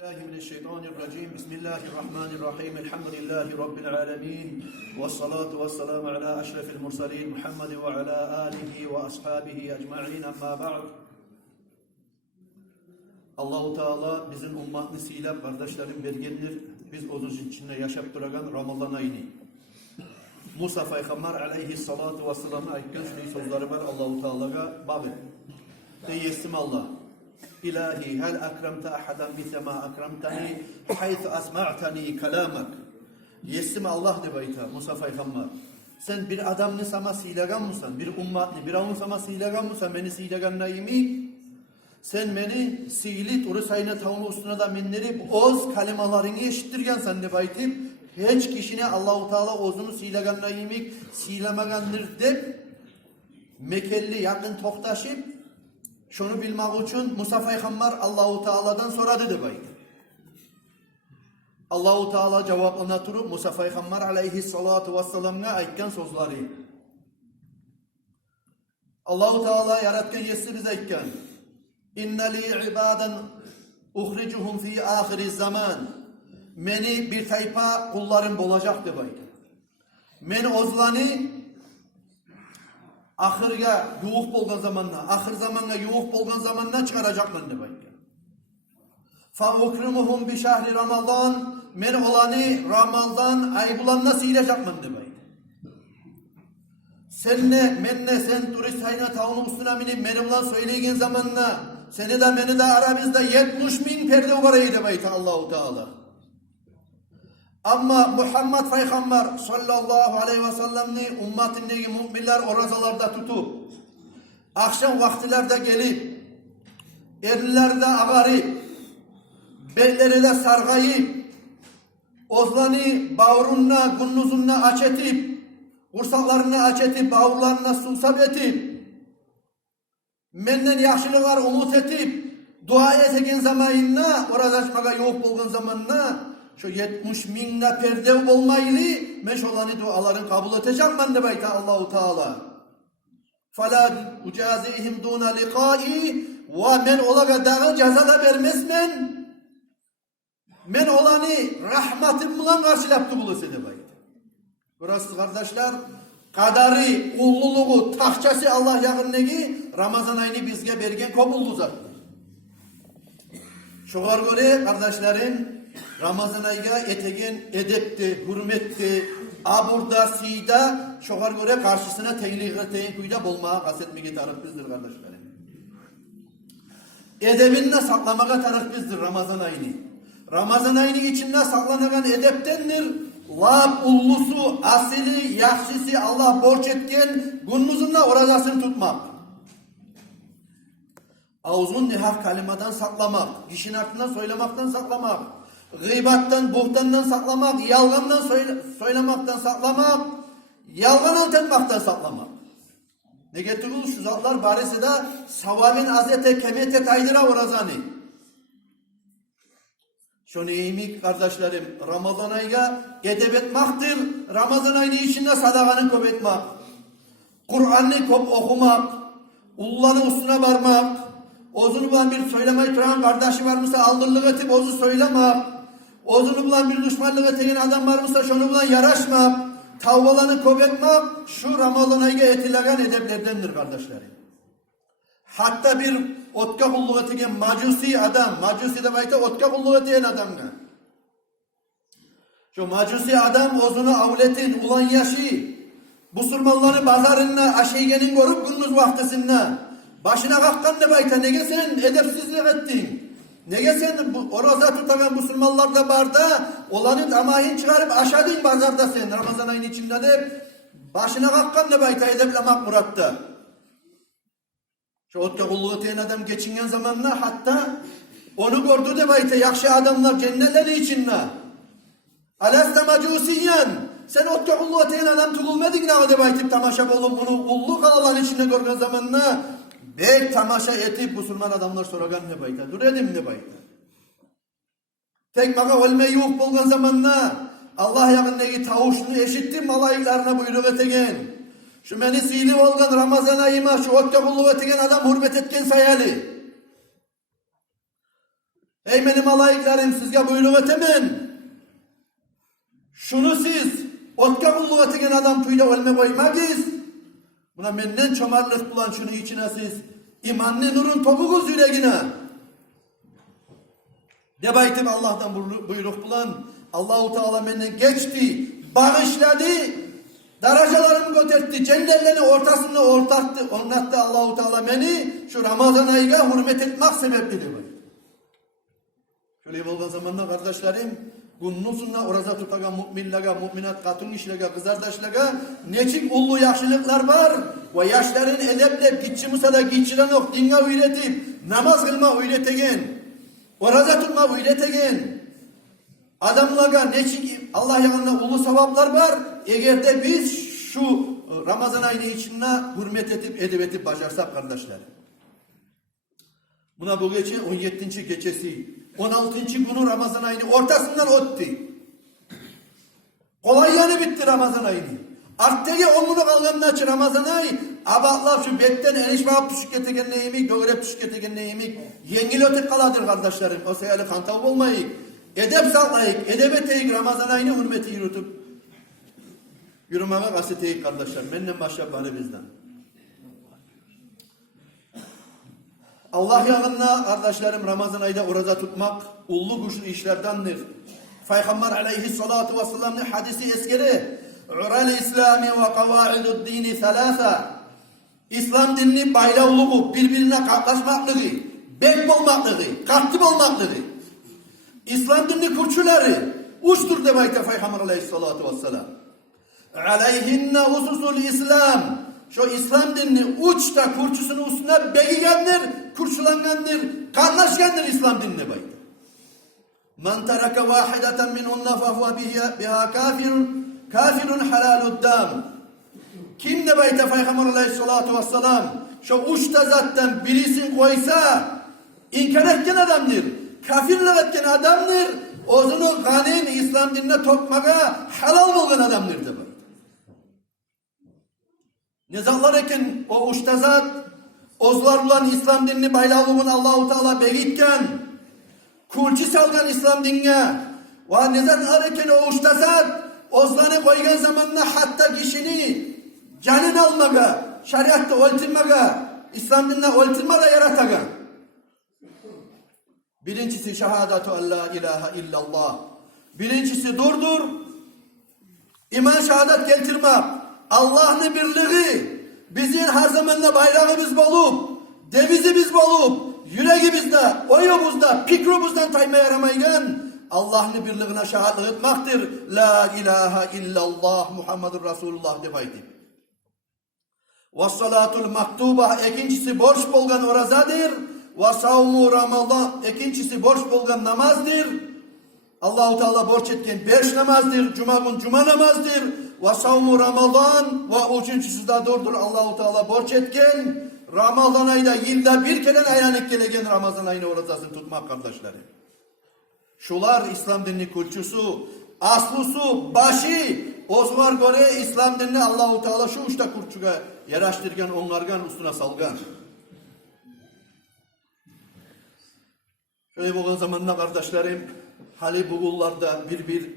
Euzubillahimineşşeytanirracim. Bismillahirrahmanirrahim. Elhamdülillahi Rabbil alemin. Vessalatu vesselamu ala eşrefil mursalin. Muhammed ve ala alihi ve ashabihi ecma'in. Amma ba'd. Allahu Teala bizim ummatni siylep, kardeşlerim bergendir. Biz onun içinde yaşap duragan Ramazan ayını. Musa Peygamber aleyhissalatu vesselam'a aytgan şu sözleri var Allahu Teala'ga bağlı. Deyestim Allah. İlahi hel akremte ahadan misema akremteni haythu asma'tani kelamek. Yesim Allah de bayta Musa Peygamber. Sen bir adamını sama silagan mısın? Bir ummatni bir avun sama silagan mısın? Beni silagan neyimi? Sen beni silit uru sayına tavunu üstüne da minleri oz kalimalarını eşittirgen sen de baytip hiç kişine Allahu Teala ozunu silagan neyimi silamagandır de mekelli yakın toktaşıp şunu bilmek için Musa Peygamber Allahu Teala'dan soradı de baydı. Allahu Teala cevaplarına turup Musa Peygamber aleyhissalatu vesselam'a aytgan sözleri. Allahu Teala yaratgan yesi bize aytgan. İnne li ibaden uhricuhum fi ahiri zaman. Meni bir tayfa kullarım olacak de baydı. Men ozlanı ahırga yuğuk bolgan zamanla, ahır zamanla yuğuk bolgan zamanla çıkaracaklar ne baydı. Fa ukrimuhum bi şahri Ramazan, men olanı Ramazan ay bulanla silecekman ne baydı. Sen turist hayna taunu üstüne minip meni ulan söyleygen zamanla, seni de meni de aramızda 70.000 perde uvaraydı baydı Allahu Teala. Ama Muhammed Peygamber sallallahu aleyhi ve sellem'ni ummatindeki müminler orazalarda tutup akşam vaktilerde gelip erlilerde ağarıp bellerine sargayıp ozlanı bağrunna gunnuzunna açetip kursaklarını açetip bağırlarına susap etip menden yaxşılıklar umut etip dua etegen zamanına orada açmaga yok bolgan zamanına şu 70.000'le perde olmaylı meşolanı duaların kabul edecek ben de bayta Allahu Teala. Fala ucazihim duna liqai ve men olaga dağı cezada vermezmen men olanı rahmetim bilen karşılaптı bulası de bayta. Burası kardeşler kadarı, kulluluğu, takçası Allah yakınlığı Ramazan ayını bizge bergen kabul zaten. Şoğar göre kardeşlerin Ramazan ayıga etegen edepti, hürmetti, aburda, sida, şoğar göre karşısına teyin kuyda bolmağa kasetmege tarif bizdir kardeşlerim. Edebinle saklamaya tarif bizdir Ramazan ayını. Ramazan ayının içinde saklanan edeptendir. Lab, ullusu, asili, yaxşisi Allah borç etken gündüzünde orazasını tutmak. Ağzın nihak kalimadan saklamak, kişinin ardından söylemekten saklamak. Gıybattan, buhtandan saklamak, yalgandan söylemekten saklamak, yalgan anlatmaktan saklamak. Ne getiriyor şu zatlar barisi de savabin azete kemete taydıra orazani. Şunu iyimik kardeşlerim, Ramazan ayıga edep etmektir. Ramazan ayının içinde sadakanı köp etmek. Kur'an'ı köp okumak, ullanın üstüne varmak, ozunu bulan bir söylemeyi turan kardeşi var mıysa aldırlık etip ozu söylemek. Ozunu bulan bir düşmanlık etegen adam var mıysa şunu bulan yaraşmak, tavbalarını köp etmek, şu Ramazan ayıga etilen edeplerdendir kardeşlerim. Hatta bir otka kulluk etegen macusi adam, macusi de bayta otka kulluk etegen adamga. Şu macusi adam ozunu avletin, ulan yaşı, Müslümanların pazarına aşeygenin görüp gündüz vaktisinde başına kalkan de bayta, nege sen edepsizlik ettin? Nege sen oraza tutagan Müslümanlar da barda olanın tamahin çıkarıp aşadın pazarda sen Ramazan ayının içinde de başına kalkan de bayta edeplemek muratta. Şu otka kulluk eten adam geçingen zamanla hatta onu gördü de bayta yakşı adamlar cennetleri içinde. Alasta macusiyen sen otka kulluk eten adam tutulmadın ne de baytip tamaşa bolup bunu kulluk alan içinde görgen zamanla bek tamaşa etip Müslüman adamlar soragan ne bayta dur edim ne bayta. Tek maka olmaya yok bolgan zamanla Allah yakındaki tavuşunu eşittim malayiklarına buyruk etegen. Şu meni sili olgan Ramazan ayıma şu otka kulluk etegen adam hürmet etken sayali. Ey benim alayıklarım, sizge buyruk etemen. Şunu siz, otka kulluk etegen adam tüyle ölme koymagiz. Buna menden çomarlık bulan şunu içine siz, imanlı nurun topuguz yüreğine. Debaytım Allah'tan buyruk bulan, Allahu Teala menden geçti, bağışladı, darajalarımı göterdi, cenderlerini ortasında ortattı. Onlattı Allahu Teala beni şu Ramazan ayına hürmet etmek sebeplidir. Şöyle olduğu zamanla kardeşlerim, gunnusunda oraza tutagan müminlere, müminat katın işlere, kızardaşlara neçik ullu yaşlılıklar var ve yaşların edeple gitçimisa da gitçiren yok, dinle öğretip, namaz kılma öğretegen, oraza tutma öğretegen, adamlara neçik Allah yanında ulu sevaplar var. Eğer de biz şu Ramazan ayı içinde hürmet edip başarsak kardeşlerim. Buna bu gece 17. gecesi, 16. günü Ramazan ayının ortasından öttü. Kolay yanı bitti Ramazan ayını. Arttaki 10 günü kalgandan Ramazan ayı, abaklar şu betten enişbağıp düşük getegen neyimik, göğrep düşük getegen neyimik, yengil ötek kaladır kardeşlerim. O seyali kantav olmayık. Edep sağlayık, edep eteyik Ramazan ayını hürmeti yürütüp yürümeme gazeteyik kardeşlerim. Benden başla bari bizden. Allah yanında kardeşlerim Ramazan ayında oruca tutmak ullu güçlü işlerdendir. Peygamber aleyhissalatu vesselam'ın hadisi eskeri. Ural İslami ve kavaidud dini thalâtha. İslam dinini bayravlığı, birbirine kaklaşmaklığı, bek olmaklığı, katip olmaklığı. İslam dinini kurçuları uçtur demekte Peygamber aleyhissalatu vesselam. Aleyhinne hususul İslam. Şu İslam dinini uçta kurçusunun üstüne begigendir, kurçulangandır, kanlaşgandır İslam dinine baydı. Men tereke vahideten minhunne fehuve biha kafirun halalud dam. Kim de bayta Peygamber aleyhissalatu vesselam şu uçta zaten birisini koysa inkar etken adamdır. Kafirlik etken adamdır. Ozunu ganin İslam dinine tokmaga halal olgan adamdır de baydı. Nezaklar eken o uçtazat, ozlar bulan İslam dinini baylağılığın Allah-u Teala begitken, kulçi salgan İslam dinine, ve nezaklar eken o uçtazat, ozlarını koygan zamanla hatta kişini canın almaga, şeriatta oltırmaga, İslam dinine oltırmaga yarataga. Birincisi şehadatu en la ilahe illallah. Birincisi durdur, iman şehadet getirmek. Allah'ın birliği bizim her zamanda bayrağımız bolup, devizimiz bolup, yüreğimizde, oyumuzda, fikrumuzdan tayma yaramaygen Allah'ın birliğine şahitlik etmektir. La ilahe illallah Muhammedur Resulullah demaydı. Ve salatul maktuba ikincisi borç bolgan orazadır. Ve savmu Ramazan ikincisi borç bolgan namazdır. Allah-u Teala borç etken 5 namazdır. Cuma gün cuma namazdır. Ve savmu Ramazan ve üçüncüsü de durdur Allah-u Teala borç etken Ramazan ayında yılda bir kere aylanıp gelegen Ramazan ayını ortasını tutmak kardeşlerim. Şular İslam dininin kulçusu, aslusu, başı, ozgar göre İslam dinini Allah-u Teala şu uçta kurçuga yaraştırgan, onlargan, üstüne salgan. Şöyle bu zamanla kardeşlerim, hali buğullarda bir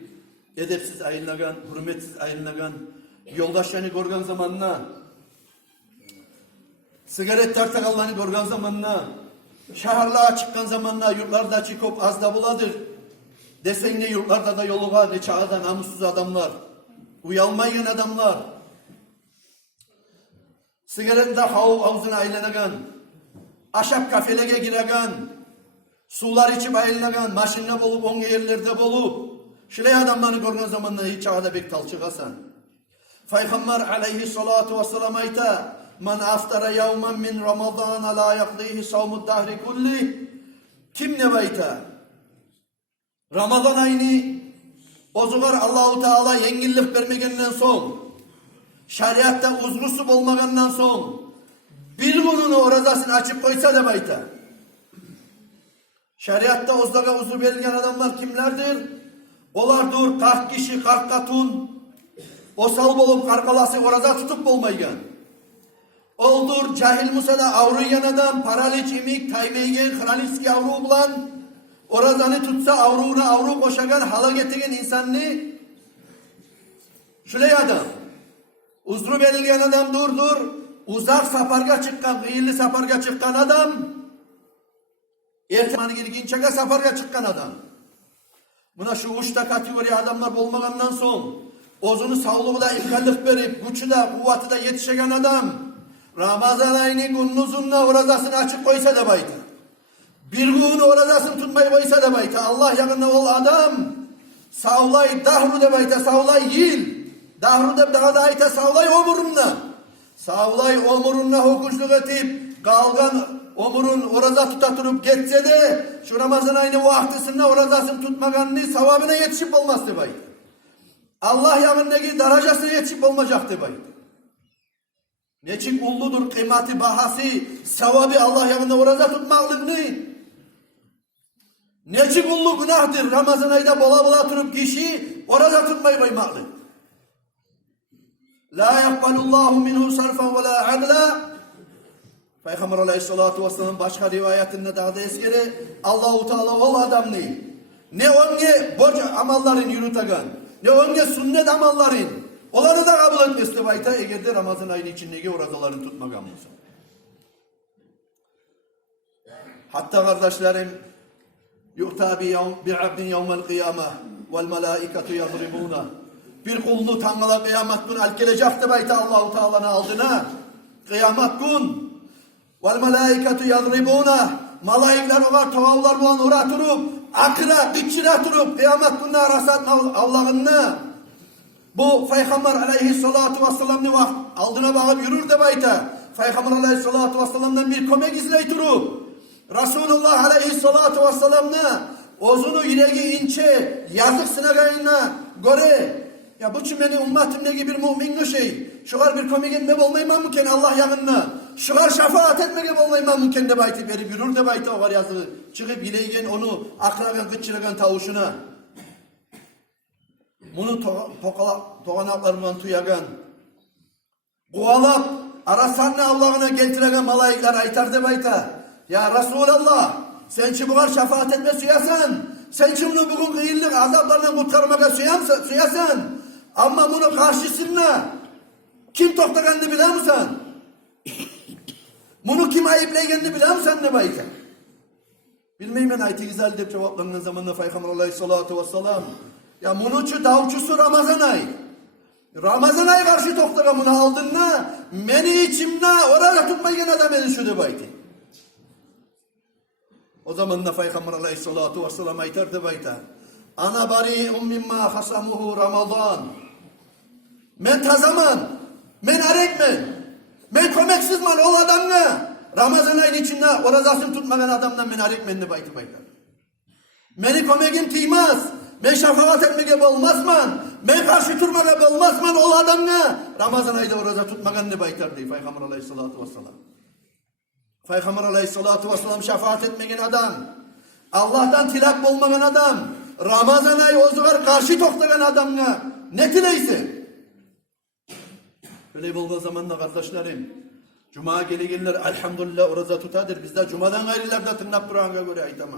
edepsiz ayınlagan, hürmetsiz ayınlagan, yoldaşlarını görgen zamanla, sigaret tartakallarını görgen zamanla, şehirlara çıkan zamanla, yurtlarda çıkıp az da buladır. Desen ne yurtlarda da yoluğa, ne çağda namussuz adamlar, uyalmayan adamlar, sigaretinde havuzuna ayılagan, aşap kafelege giregan, sular içip ayılagan, maşinle bolup, on yerlerde bolup, şilay adamlarını görgen zamanla hiç çağda bek talçıgasan. Peygamber aleyhissalatu vesselam ayta, men aftara yevmen min Ramazan la yaklihi savmud dahri kulli. Kim ne bayta? Ramazan ayını ozugar Allah-u Teala yengillik vermegenden son, şeriatta uzrusu olmagandan son, bir gününü orazasını açıp koysa da bayta. Şeriatta ozlaga uzru verilgen adamlar kimlerdir? Olardır 40 kişi 40 katun, o salb olup karkalası oraza tutup olmaygan. Oldur cahil musada avruyan adam, paraliç imik, taymeygen, kraniski avru bulan, Orazanı tutsa avruğuna avruğu koşagan hala getiren insanını şöyle adam. Uzru belirleyen adam dur. Uzak saparga çıkan, kıyırlı saparga çıkan adam. Ertemanı girginçege saparga çıkan adam. Buna şu uçta kategori adamlar olmagandan son. Ozunu sağlığı da imkanlık verip, güçü de, kuvveti de yetişegen adam. Ramazan ayını gündüzünle orazasını açık koysa da bayta. Bir gün orazasını tutmayı koysa da bayta. Allah yanında ol adam. Sağlay dahru da bayta, sağlay yil. Dahru da daha da ayta sağlay omurunla. Sağlay omurunla hukuşluk etip, kalgan omurun oraza tutatırıp geçse de, şu Ramazan ayını vaktisinde orazasını tutmaganını savabına yetişip olmaz bayta. Allah yanındaki derecesine yetişip olmayacaktı bayta. Neçik ulludur kıymeti bahası, sevabı Allah yanında oraza tutmaklığını. Neçik ullu günahtır Ramazan ayda bola turup kişi oraza tutmayı koymaklı. La yakbalullahu minhu sarfan ve la adla. Peygamber aleyhissalatu vesselam başka rivayetinde daha da eskeri Allah-u Teala ol adamını. Ne önce borç amalların yürütegan, ne önce sünnet amalların olanı da kabul etmesi bayta eğer de Ramazan ayının içindeki orazaların tutmagan olsa. Hatta kardeşlerim yu'ta bi abdin yevmel kıyamah vel melaiketu yadribuna. Bir kulunu Tanrı'la kıyamet gün gelecekti bayta Allah-u Teala'nın aldığına. Kıyamet gün vel melaiketu yadribuna. Malaikler var, tavavlar bulan ora turup, akıra, içine turup, kıyamet gününe arasat Allah'ınna. Bu Peygamber aleyhissalatu vesselam'ın aldığına bakıp yürür de bayta. Peygamber aleyhissalatu vesselam'dan bir kömek izley turup. Resulullah aleyhissalatu vesselam'na ozunu yüreği ince, yazık sınagayına göre ya bu çimeni ümmetimdeki bir mümin şey. Şular bir komik etme olmayman mümkün Allah yanına. Şular şefaat etmeye olmayman mümkün de baytı verip yürür de baytı o var yazığı. Çıkıp bileygen onu akragan kıçırgan tavuşuna. Bunu toğanaklarından tuyagan. Kualap arasanna Allah'ına getiregen malaikler aytar de bayta. Ya Resulallah sen ki buğar şefaat etme suyasan. Sen ki bunu bugün kıyırlık azaplarından kurtarmaya suyasan. Ama bunu karşısına kim toktagandı bilir misin? Bunu kim ayıplaygandı bilir misin ne bayka? Bilmeyim ben ayeti güzel deyip cevaplanan zamanında Peygamber aleyhissalatu vesselam. Ya bunu davçusu Ramazan ayı. Ramazan ayı karşı toktagan bunu aldın mı? Meni içimde oraya tutmayın adam edin şu de bayka. O zaman da Peygamber aleyhissalatu vesselam aytardı bayta. Ana bari'un mimma hasamuhu Ramazan. Men tazaman, men arekmen, men komeksizman ol adamla. Ramazan ayının içinde orazasını tutmayan adamdan men arekmenini baytı baytar. Meni komegim tiymaz, men şefaat etmeye olmazman, men karşı durmaya olmazman ol adamla. Ramazan ayında oraza tutmayanını baytar diye Peygamber aleyhissalatu vesselam. Peygamber aleyhissalatu vesselam şefaat etmeyen adam, Allah'tan tilak olmayan adam, Ramazan ayı ozugar karşı toktayan adamla ne tileysin? Öyle olduğu zamanla kardeşlerim, Cuma gelir elhamdülillah oraza tutadır. Bizde Cuma'dan gayrılerde tırnak Kur'an'a göre aytama.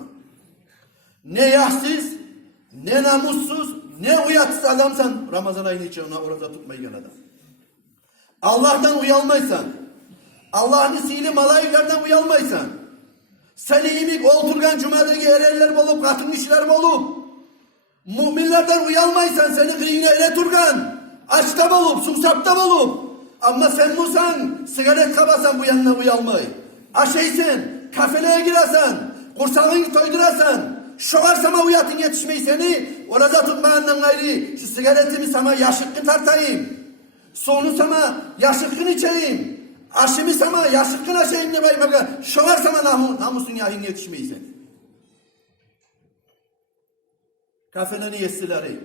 Ne yahsiz, ne namussuz, ne uyatsız adamsan Ramazan ayının içine oraza tutmayın adam. Allah'tan uyalmaysan, Allah'ın isili malaiklerden uyalmaysan, seni imik oturgan Cuma'daki ereller bolup, katın işler bolup, müminlerden uyalmaysan, seni kıyına ele turgan, açta bolup, susapta bolup, ama sen musan, sigaret kabasan bu yanına uyalmay. Aşeysen, kafeleye giresen, kursağını toydurasan, şoğar sana uyatın yetişmeyi seni, orada tutmayandan gayri, şu sigaretimi sana yaşıkkı tartayım, sonu sana yaşıkkın içeyim, aşımı sana yaşıkkın aşayım ne bayım, şoğar sana namusun yahin yetişmeyi seni. Kafelerini yestileri,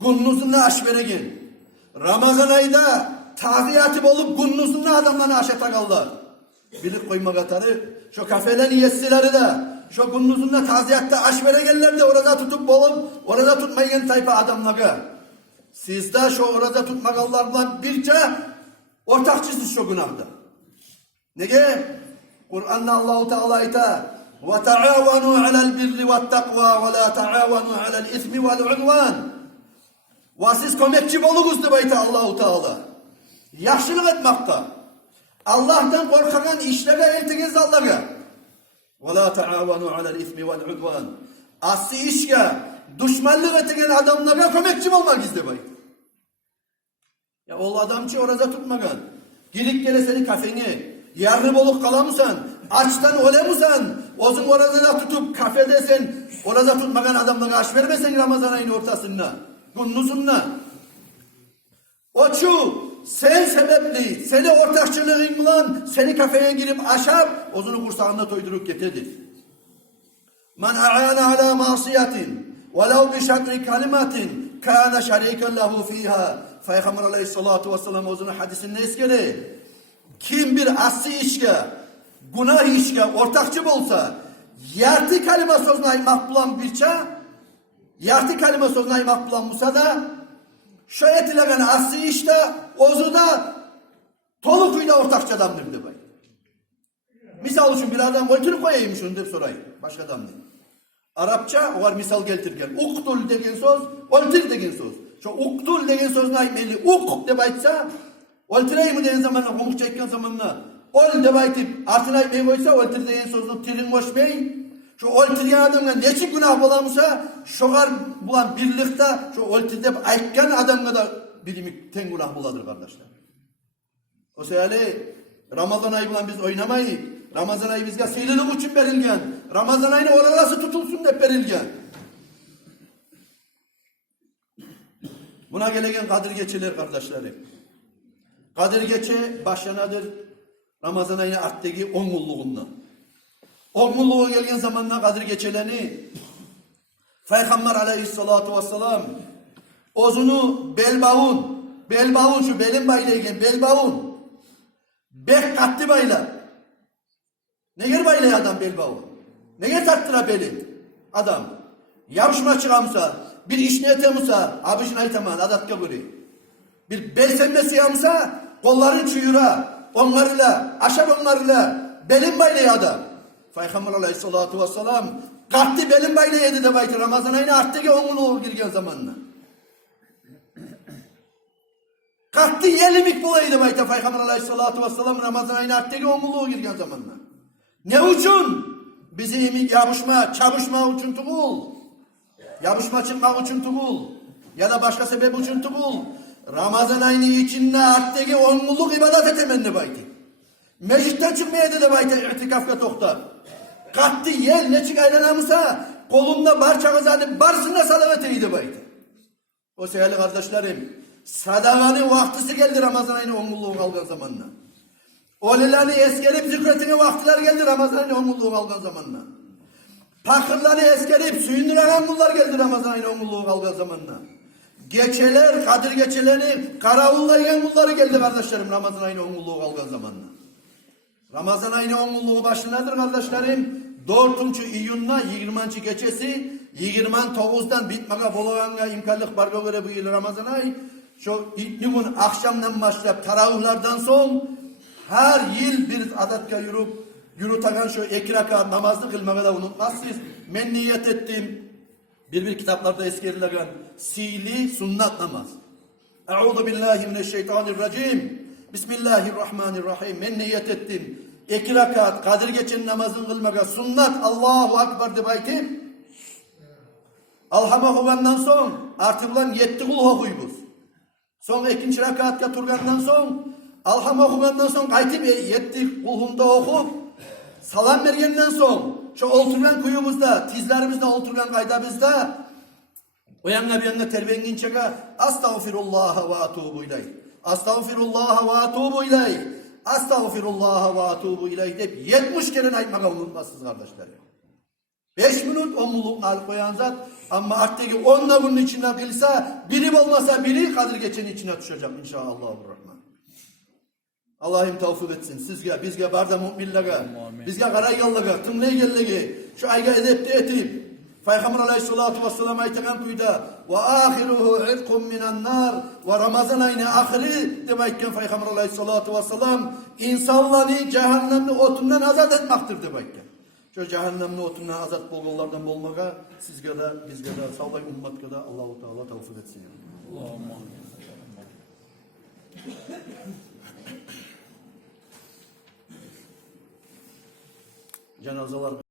gunnuzunla aş veregin, Ramazan ayında tahviyatı olup gunnuzunla adamlarını aşa takallar. Bilir koyma katarı, şu kafelerini yestileri de, şu gunnuzunla taziyatta aş veregenler de orada tutup bolup, orada tutmayın tayfa adamları. Sizde şu orada tutmakallarla birce ortakçısız şu günahda. Nege? Kur'an'da Allah-u Teala ayta, وَتَعَاوَنُوا عَلَى الْبِرِّ وَالتَّقْوَى وَلَا تَعَاوَنُوا عَلَى الْإِثْمِ وَالْعُدْوَانِ. Ve siz kömekçi bolunuz diye bayta Allahu Teala. Yaxşılık etmekte. Allah'tan korkan işlere eltiniz Allah'a. وَلَا تَعَاوَنُوا عَلَى الْإِثْمِ وَالْعُدْوَانِ. Asli işe, düşmanlık ettiğin adamlara kömekçi olmak izle bayta. Ya o adamçı orada tutmagan. Gilik gele seni kafene. Yarın bolup kalamısan, açtan olamısan, ozun orada da tutup kafedesin, orada tutmagan adamlara aş vermesen Ramazan ayının ortasında, gündüzünde. Oçu, sen sebepli, seni ortakçılığın bulan, seni kafeye girip aşap, ozunu kursağında toydurup getirdi. Man a'ana ala masiyatin, velev bi şatri kalimatin, kana şariken lehu fiha. Peygamber aleyhissalatu vesselam ozunu hadisinde eskeri. Kim bir asli işke, günah işke ortakçı olsa, yartı kalime sözüne makbulan birça, yartı kalime sözüne makbulan musa da, şu etilen asli işte, ozu da, tolukuyla ortakçı adamdır de bay. Misal için bir adam ötürü koyayım şunu deyip sorayım. Başka adam değil. Arapça var misal getirken. Uktul degen söz, ötür degen söz. Şu uktul degen sözüne ayıp uk de baytsa, Oltireyim mi deyin zamanla, komuk çekken zamanla, ol de baytip, artına etmeyi koysa, oltir deyin sözünü tirin koşmayın. Şu oltirgen adamla neçik günah bulamışsa, şoğar bulan birlikte, şu oltirde aytken adamla da birimi ten günah buladır kardeşler. O sebeple Ramazan ayı bulan biz oynamayız. Ramazan ayı bizge seylilik için verilgen. Ramazan ayını orası tutulsun hep verilgen. Buna gelegen Kadir Geçiler kardeşlerim. Kadir Geçe başlanadır Ramazan ayına arttaki 10 yıllığında. 10 yıllığa gelgen zamanla Kadir Geçelerini Peygamber aleyhissalatu vesselam ozunu belbağun şu belin baylayken belbağun bek kattı bayla. Ne ger baylay adam belbağun? Ne ger tattıra belin? Adam yavuşma çıkamsa bir iş niyetemsa abişin aytaman adatka göre. Bir bel semmesi yamsa kolların çuyura, onlarıyla, aşağı onlarıyla belin baylaya adam. Peygamber aleyhissalatu vesselam kalktı belin baylaydı de baytı Ramazan ayına arttı ki 10 olur girgen zamanla. Kalktı yelimik bulaydı baytı Peygamber aleyhissalatu vesselam Ramazan ayına arttı ki 10 olur girgen zamanla. Ne uçun? Bizi yapışma, çabışma uçun tuğul. Yapışma çıkma uçun tuğul. Ya da başka sebep uçun tuğul. Ramazan ayını içinde arttaki 10 yıllık ibadet etemenni bayti. Meclisten çıkmayaydı da bayti itikafka tokta. Kattı yel ne çık aylanamısa kolunda barçağız alıp barsında salavet eydi bayti. O sevgili kardeşlerim sadakanın vaktisi geldi Ramazan ayını 10 yıllık algan zamanla. Olilerini eskerip zikretine vaktiler geldi Ramazan ayını 10 yıllık algan zamanla. Fakirlerini eskerip suyunduran kullar geldi Ramazan ayını 10 yıllık algan zamanla. Geçeler, Kadir Geçelerini, karavulla yiyen kulları geldi kardeşlerim Ramazan ayını 10 yıllık algan zamanla. Ramazan ayını 10 yıllık başındadır kardeşlerim. 4. iyunna 20. geçesi 29'dan bitmeye bolağanga imkanlık barga göre bu yıl Ramazan ayı. Şu ilk gün akşamdan başlayıp taravihlardan son her yıl bir adatka yürütagan şu ekraka namazını kılmaya da unutmazsınız. Men niyet ettim. Bir kitaplarda eskerilen sili sünnet namaz. Euzu billahi mineşşeytanirracim. Bismillahirrahmanirrahim. Men niyet ettim. 2 rekat Kadir Geçen namazını kılmaya sünnet Allahu Ekber de baytım. Alhama olandan son artılan 7 kul okuyuz. Son 2. rekatka turgandan son alhama olandan son kaytıp 7 kulhunda okup salam vergenden son şu oturan kuyumuzda, tizlerimizde oturan kaydamızda o yanına bir yanına terbiyengin çeka Estağfirullah ve atubu ileyh. Estağfirullah ve atubu ileyh. Estağfirullah ve atubu ileyh deyip 70 kere aytmaka unutmazsınız kardeşler. 5 minut 10 muluk al koyan zat ama arttaki 10 da bunun içine kılsa biri olmasa biri Kadir Geçen'in içine düşecek inşallahurrahman. Allah'ım tevfik etsin. Sizge, bizge barda müminlere, bizge karayollara, tımlaygellige, şu ayga edepte etip, Peygamber aleyhissalatu vesselam aytagan kuyda, ve ahiruhu irkum minan nar, ve Ramazan ayını ahiri demeyken Peygamber aleyhissalatu vesselam, insanları cehennemli otundan azat etmektir demeyken. Şu cehennemli otundan azat bolğanlardan bolmaga sizge de bizge de sağday ummatga da Allahu Teala tavfik etsin. Allah'ım. Cenazalar